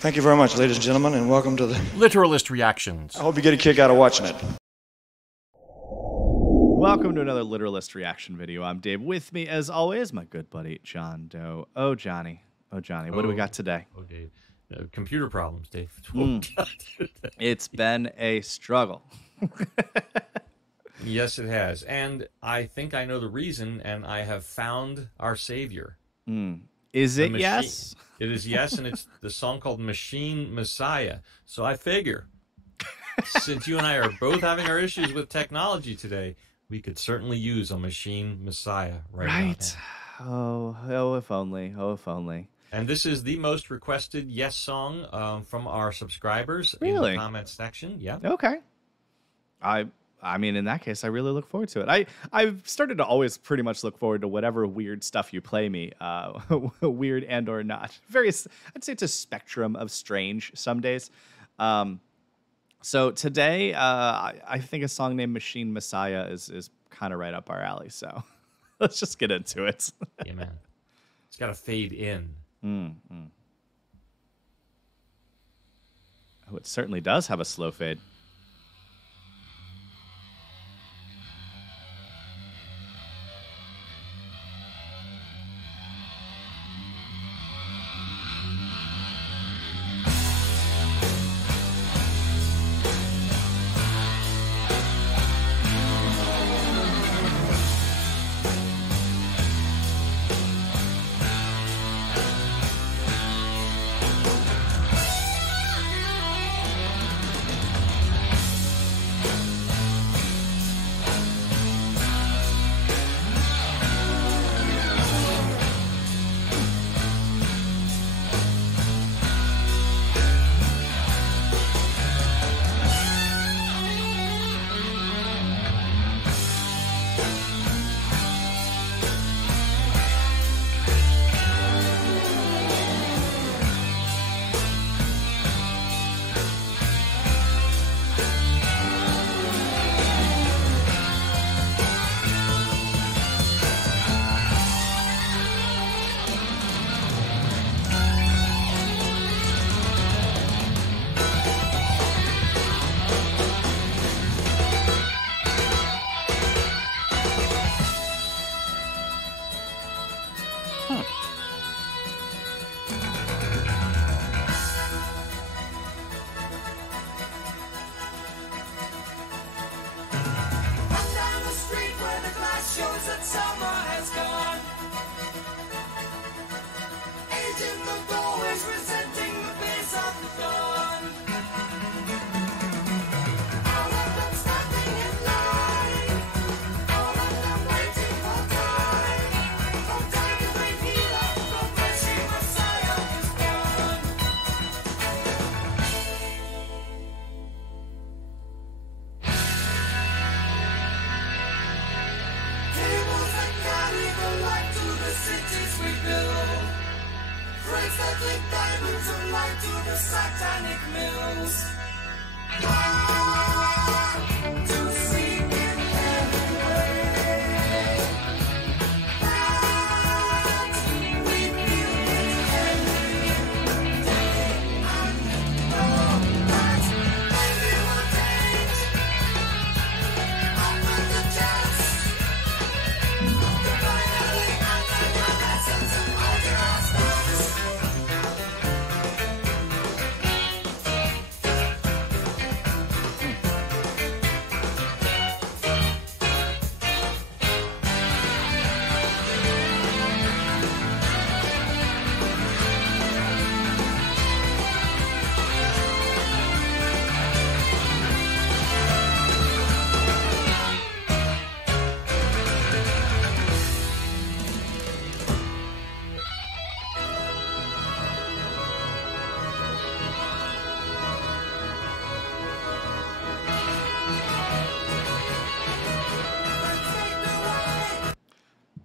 Thank you very much, ladies and gentlemen, and welcome to the Literalist reactions. I hope you get a kick out of watching it. Welcome to another Literalist reaction video. I'm Dave. With me, as always, my good buddy, John Doe. Oh, Johnny. Oh, Johnny. What do we got today? Oh, Dave. Computer problems, Dave. It's been a struggle. Yes, it has. And I think I know the reason, and I have found our savior. Is it yes? It is yes, and it's the song called Machine Messiah. So I figure, since you and I are both having our issues with technology today, we could certainly use a Machine Messiah right now. Oh, if only. Oh, if only. And this is the most requested yes song from our subscribers in the comments section. Yeah. Okay. I mean, in that case, I really look forward to it. I've started to always pretty much look forward to whatever weird stuff you play me, weird and or not. Various, I'd say it's a spectrum of strange some days. So today, I think a song named Machine Messiah is kind of right up our alley. So let's just get into it. Yeah, man. It's got to fade in. Oh, it certainly does have a slow fade.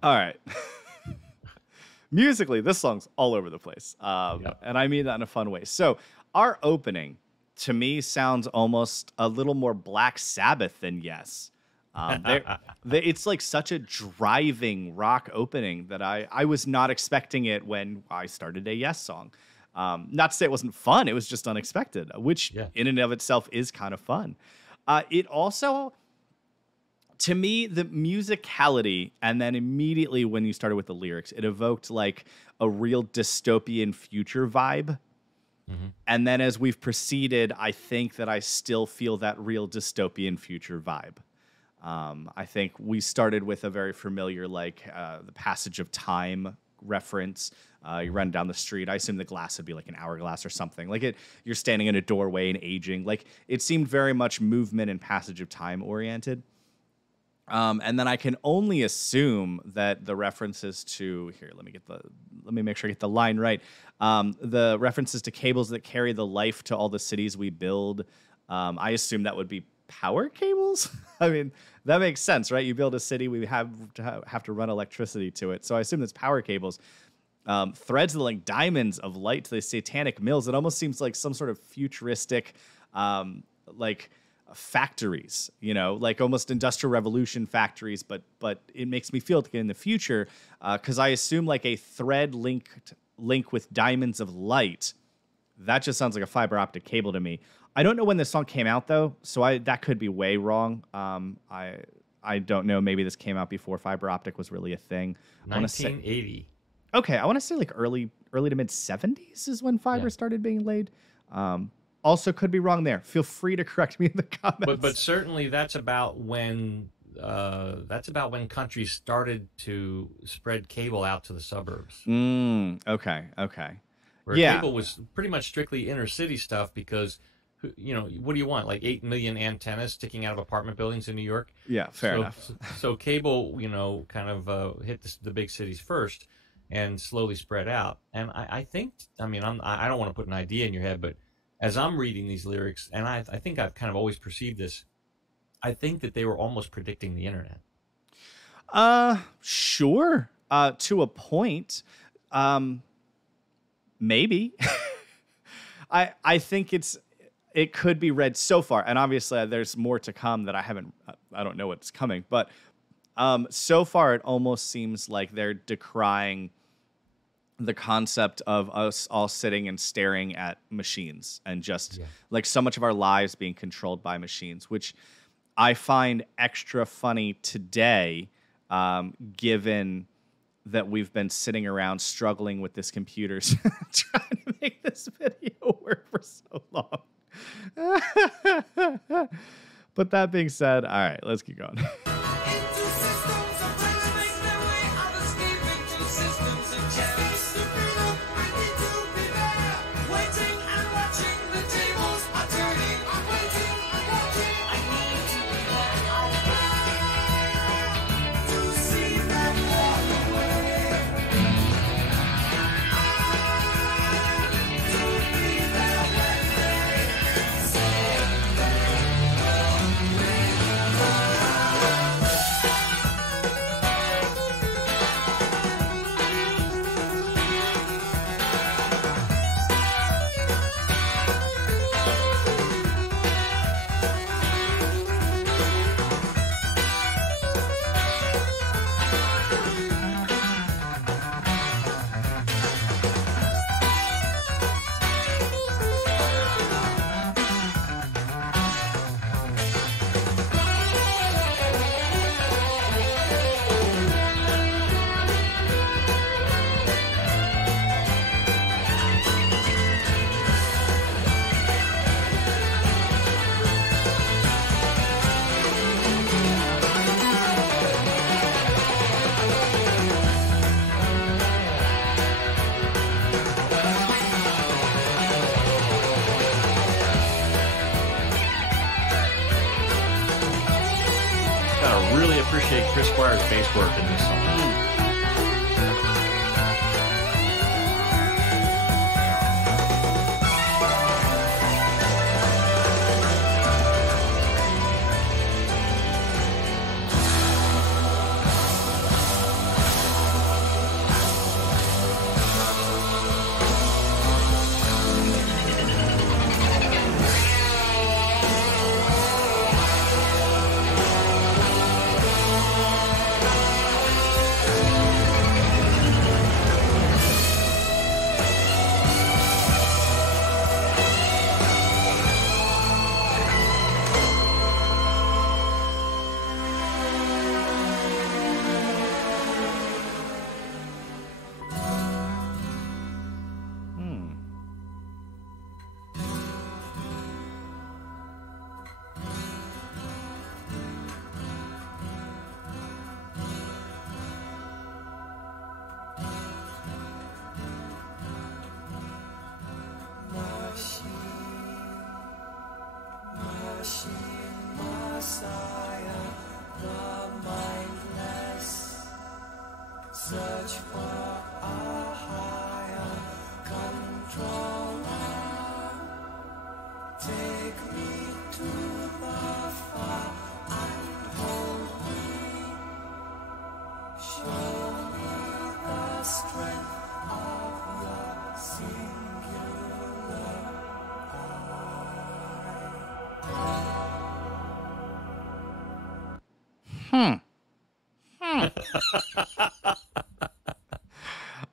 All right. Musically, this song's all over the place. And I mean that in a fun way. So our opening, to me, sounds almost a little more Black Sabbath than Yes. It's like such a driving rock opening that I was not expecting it when I started a Yes song. Not to say it wasn't fun, it was just unexpected, which Yeah. in and of itself is kind of fun. It also, to me, the musicality, and then immediately when you started with the lyrics, it evoked like a real dystopian future vibe. And then as we've proceeded, I think that I still feel that real dystopian future vibe. I think we started with a very familiar, like the passage of time reference. You run down the street. I assume the glass would be like an hourglass or something. Like you're standing in a doorway and aging. Like it seemed very much movement and passage of time oriented. And then I can only assume that the references to here, let me make sure I get the line right. The references to cables that carry the life to all the cities we build. I assume that would be power cables. I mean, that makes sense, right? You build a city, we have to run electricity to it. So I assume it's power cables. Threads that link diamonds of light to the satanic mills. It almost seems like some sort of futuristic, like factories, like almost industrial revolution factories, but it makes me feel like in the future, because I assume like a thread link with diamonds of light. That just sounds like a fiber optic cable to me. I don't know when this song came out though, so that could be way wrong. I don't know. Maybe this came out before fiber optic was really a thing. 1980. Okay, I want to say like early to mid 70s is when fiber started being laid. Also, could be wrong there. Feel free to correct me in the comments. But certainly that's about when countries started to spread cable out to the suburbs. Okay. Where cable was pretty much strictly inner city stuff because, what do you want? Like 8 million antennas sticking out of apartment buildings in New York? Yeah, fair enough. So cable, kind of hit the big cities first and slowly spread out. And I think, I don't want to put an idea in your head, but as I'm reading these lyrics, and I think I've kind of always perceived this, I think that they were almost predicting the internet. Sure. To a point. Maybe. I think it could be read so far, and obviously there's more to come that I don't know what's coming, but so far it almost seems like they're decrying the concept of us all sitting and staring at machines and just like so much of our lives being controlled by machines, which I find extra funny today, given that we've been sitting around struggling with this computer trying to make this video work for so long. But that being said, all right, let's keep going. Appreciate Chris Squire's bass work in this song.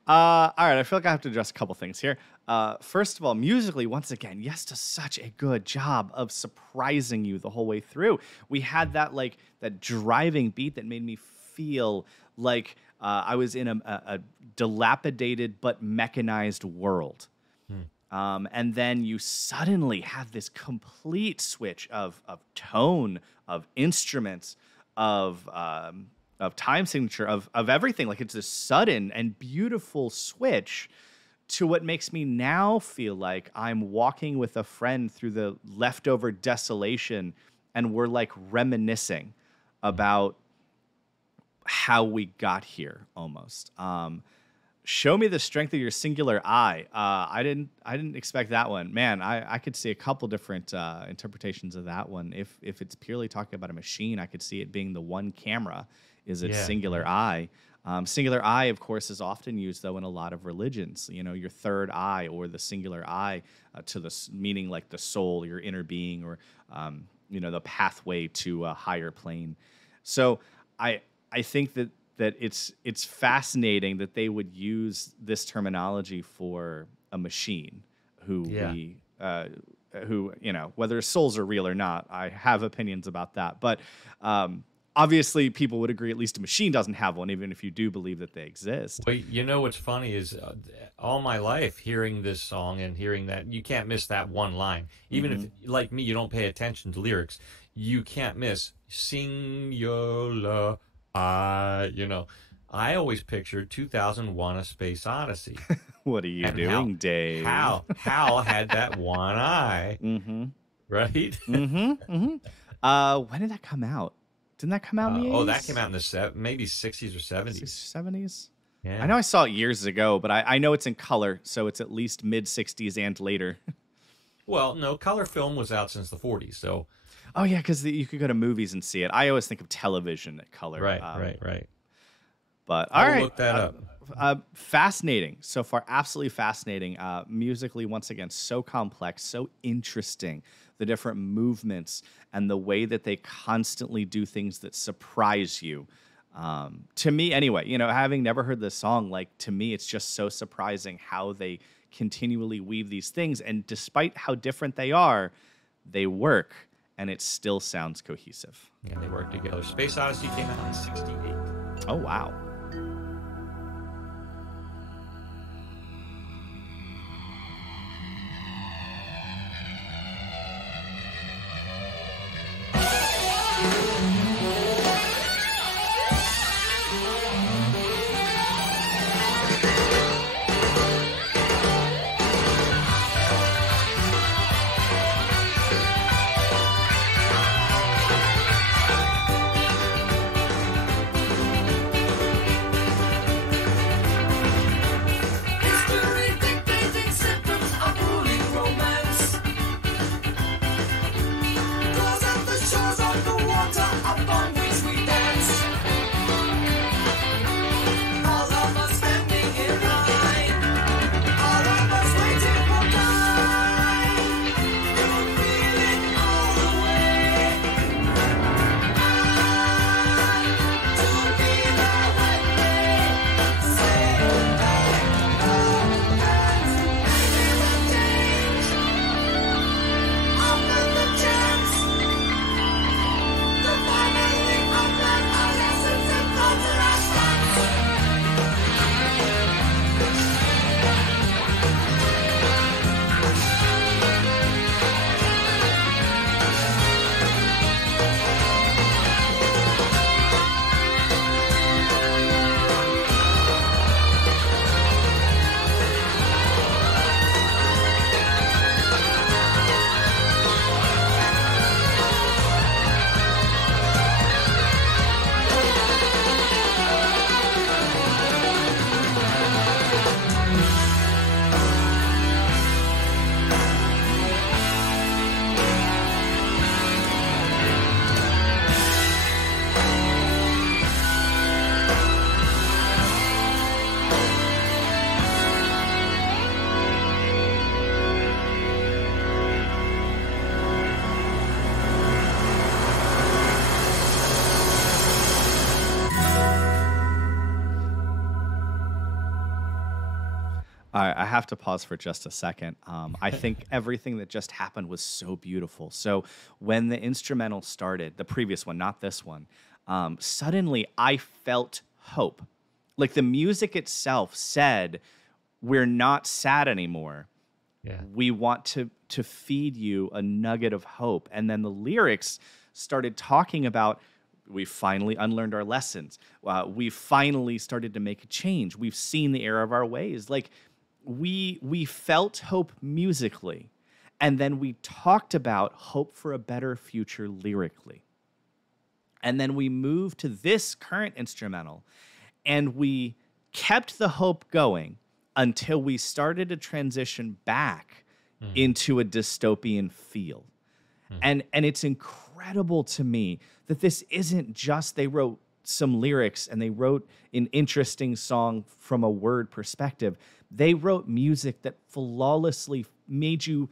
All right, I feel like I have to address a couple things here. First of all, musically, once again, Yes does such a good job of surprising you the whole way through. We had that that driving beat that made me feel like I was in a dilapidated but mechanized world. And then you suddenly have this complete switch of tone, of instruments, of time signature, of everything. Like, it's a sudden and beautiful switch to what makes me now feel like I'm walking with a friend through the leftover desolation, and we're like reminiscing about how we got here almost. Show me the strength of your singular eye. I didn't expect that one. Man, I could see a couple different interpretations of that one. If it's purely talking about a machine, I could see it being the one camera is its singular eye. Singular eye, of course, is often used, though, in a lot of religions. You know, your third eye or the singular eye to the meaning like the soul, your inner being, or the pathway to a higher plane. So I think that it's fascinating that they would use this terminology for a machine who whether souls are real or not. I have opinions about that, but obviously people would agree at least a machine doesn't have one, even if you do believe that they exist. Well, you know what's funny is all my life hearing this song and hearing that, you can't miss that one line. Even if, like me, you don't pay attention to lyrics, you can't miss singular eye. I always pictured 2001: A Space Odyssey. What are you doing, Dave? Hal had that one eye, right? When did that come out? Didn't that come out in the 80s? Oh, that came out in the maybe 60s or 70s. 70s? Yeah. I know I saw it years ago, but I know it's in color, so it's at least mid-60s and later. Well, no, color film was out since the 40s, so... Oh, yeah, because you could go to movies and see it. I always think of television at color. Right. But, all right. I'll look that up. Fascinating. So far, absolutely fascinating. Musically, once again, so complex, so interesting. The different movements and the way that they constantly do things that surprise you. To me, anyway, having never heard this song, to me, it's just so surprising how they continually weave these things. And despite how different they are, they work, and it still sounds cohesive. Yeah, they work together. Space Odyssey came out in 68. Oh, wow. I have to pause for just a second. I think everything that just happened was so beautiful. So when the instrumental started, the previous one, not this one, suddenly I felt hope. Like the music itself said, we're not sad anymore. Yeah. We want to feed you a nugget of hope. And then the lyrics started talking about, we finally unlearned our lessons. We finally started to make a change. We've seen the error of our ways. Like we felt hope musically, and then we talked about hope for a better future lyrically. And then we moved to this current instrumental, and we kept the hope going until we started to transition back into a dystopian feel. And it's incredible to me that this isn't just they wrote some lyrics and they wrote an interesting song from a word perspective. They wrote music that flawlessly made you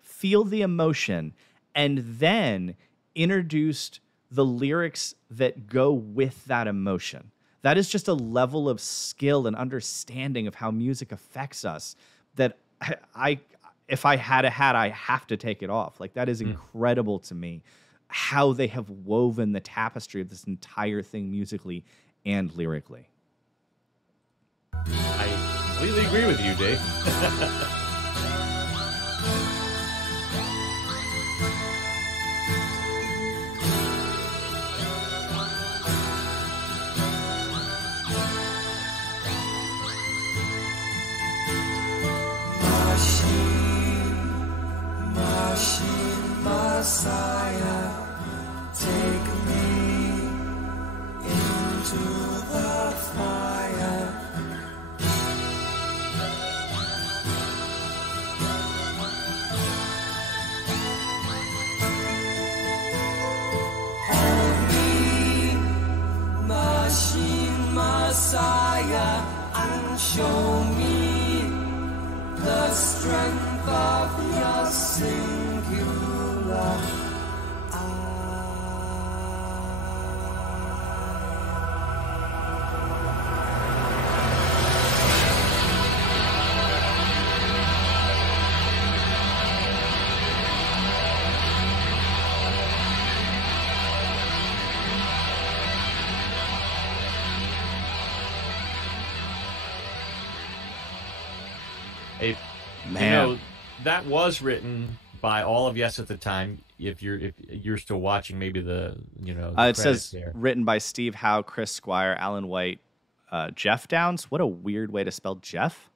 feel the emotion and then introduced the lyrics that go with that emotion. That is just a level of skill and understanding of how music affects us that if I had a hat, I have to take it off. Like, that is incredible to me, how they have woven the tapestry of this entire thing musically and lyrically. I completely agree with you, Dave. Messiah, take me into the fire. Hold me, machine Messiah, and show me the strength of your singular Man. You know, that was written by all of Yes at the time. If you're still watching, maybe the it says there. Written by Steve Howe, Chris Squire, Alan White, Geoff Downs. What a weird way to spell Geoff.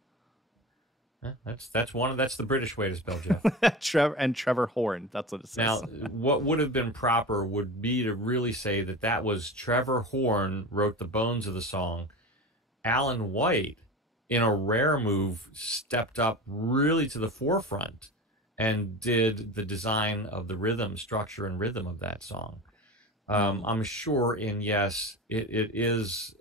That's the British way to spell Geoff. Trevor Horn. That's what it says. Now, what would have been proper would be to really say that was Trevor Horn wrote the bones of the song. Alan White, in a rare move, stepped up really to the forefront and did the design of the rhythm, structure, and rhythm of that song. I'm sure in Yes, it is,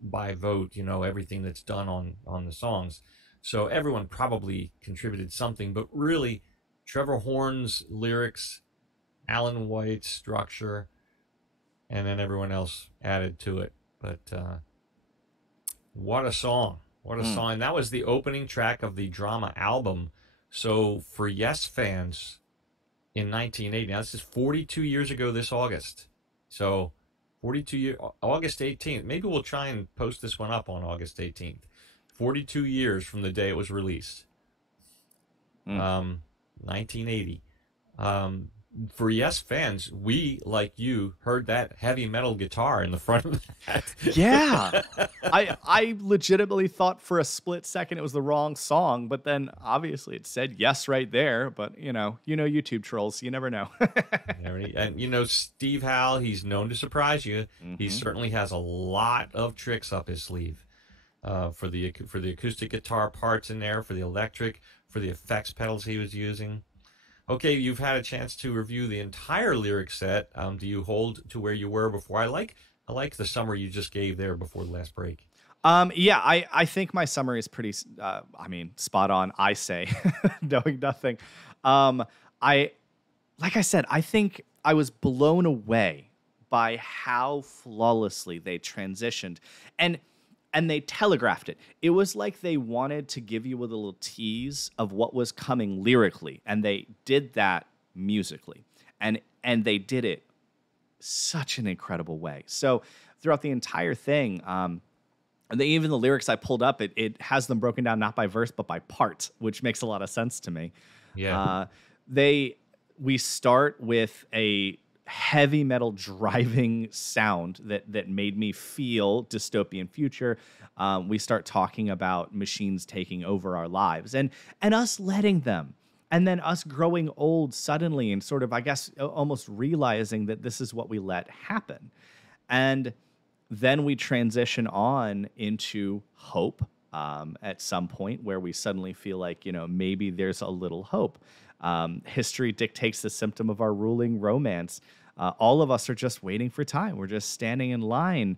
by vote, everything that's done on the songs. So everyone probably contributed something, but really Trevor Horn's lyrics, Alan White's structure, and then everyone else added to it. But what a song. What a song. And that was the opening track of the drama album. So for Yes fans in 1980, now this is 42 years ago this August. So 42 years, August 18th. Maybe we'll try and post this one up on August 18th. 42 years from the day it was released. 1980. For Yes fans, we, like you, heard that heavy metal guitar in the front of that. Yeah. I legitimately thought for a split second it was the wrong song, but then obviously it said Yes right there. But, YouTube trolls, you never know. And, Steve Howe, he's known to surprise you. He certainly has a lot of tricks up his sleeve for the acoustic guitar parts in there, for the electric, for the effects pedals he was using. Okay, you've had a chance to review the entire lyric set. Do you hold to where you were before? I like the summary you just gave there before the last break. Yeah, I think my summary is pretty, spot on, I say, knowing nothing. Like I said, I think I was blown away by how flawlessly they transitioned. And and they telegraphed it. It was like they wanted to give you a little tease of what was coming lyrically, and they did that musically. And they did it such an incredible way. So throughout the entire thing, even the lyrics I pulled up, it has them broken down not by verse but by part, which makes a lot of sense to me. Yeah. We start with a heavy metal driving sound that made me feel dystopian future. We start talking about machines taking over our lives and us letting them. And then us growing old suddenly and sort of, I guess, almost realizing that this is what we let happen. And then we transition on into hope at some point where we suddenly feel like, maybe there's a little hope. History dictates the symptom of our ruling romance. All of us are just waiting for time. We're just standing in line.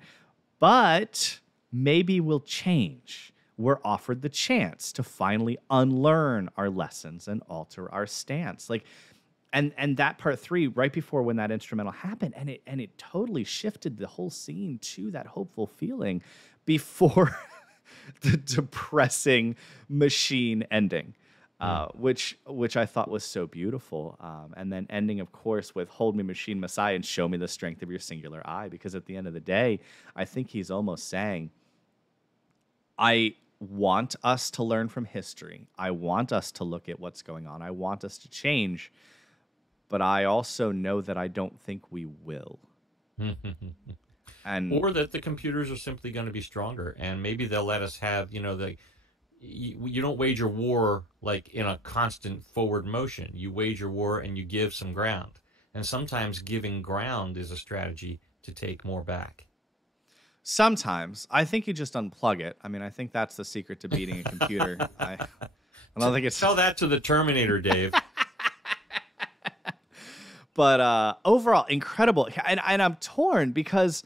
But maybe we'll change. We're offered the chance to finally unlearn our lessons and alter our stance. And that part 3, right before when that instrumental happened, and it totally shifted the whole scene to that hopeful feeling before the depressing machine ending, which I thought was so beautiful. And then ending, of course, with "Hold Me, Machine Messiah, and show me the strength of your singular eye," because at the end of the day, I think he's almost saying, I want us to learn from history. I want us to look at what's going on. I want us to change. But I also know that I don't think we will. Or that the computers are simply going to be stronger, and maybe they'll let us have, you don't wage your war like in a constant forward motion. You wage your war and you give some ground. And sometimes giving ground is a strategy to take more back. Sometimes. I think you just unplug it. I mean, I think that's the secret to beating a computer. I don't think it's... Tell that to the Terminator, Dave. But overall, incredible. And I'm torn because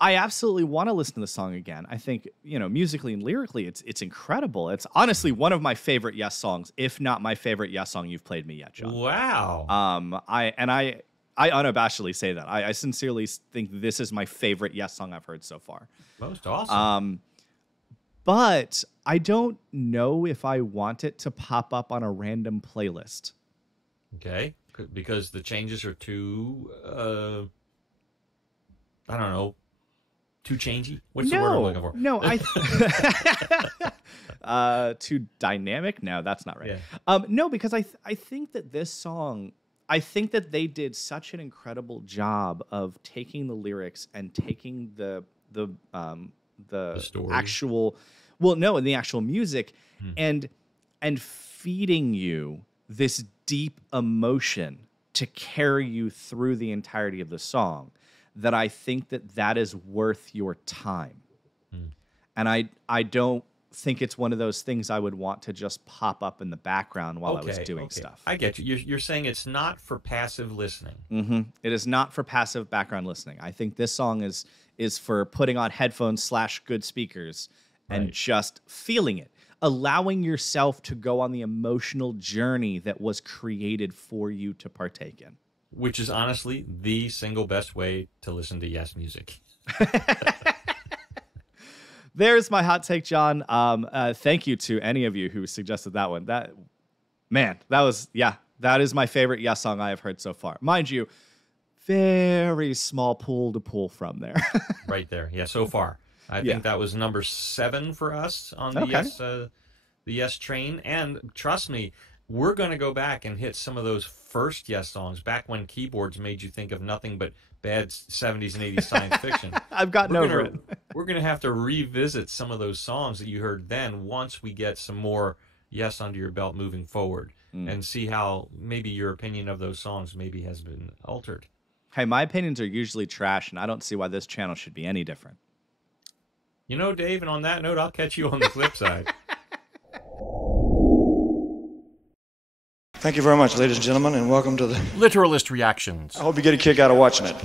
I absolutely want to listen to the song again. I think, musically and lyrically, it's incredible. It's honestly one of my favorite Yes songs, if not my favorite Yes song you've played me yet, John. Wow. I unabashedly say that. I sincerely think this is my favorite Yes song I've heard so far. Most awesome. But I don't know if I want it to pop up on a random playlist. Okay. Because the changes are too, I don't know, too changey? What's the word I'm looking for? No, too dynamic? No, that's not right. Yeah. No, because I think that this song, I think that they did such an incredible job of taking the lyrics and taking the story. actual, and the actual music, and feeding you this deep emotion to carry you through the entirety of the song, that I think that is worth your time. And I don't think it's one of those things I would want to just pop up in the background while I was doing stuff. I get you. You're saying it's not for passive listening. Mm-hmm. It is not for passive background listening. I think this song is for putting on headphones / good speakers and just feeling it. Allowing yourself to go on the emotional journey that was created for you to partake in. Which is honestly the single best way to listen to Yes music. There's my hot take, John. Thank you to any of you who suggested that one. That is my favorite Yes song I have heard so far. Mind you, very small pool to pull from there. Right there. Yeah, so far. I think that was number 7 for us on the Yes train. And trust me, we're going to go back and hit some of those first Yes songs back when keyboards made you think of nothing but bad 70s and 80s science fiction. I've gotten over it. We're going to have to revisit some of those songs that you heard then once we get some more Yes under your belt moving forward and see how maybe your opinion of those songs maybe has been altered. Hey, my opinions are usually trash, and I don't see why this channel should be any different. Dave, and on that note, I'll catch you on the flip side. Thank you very much, ladies and gentlemen, and welcome to the... Literalist Reactions. I hope you get a kick out of watching it.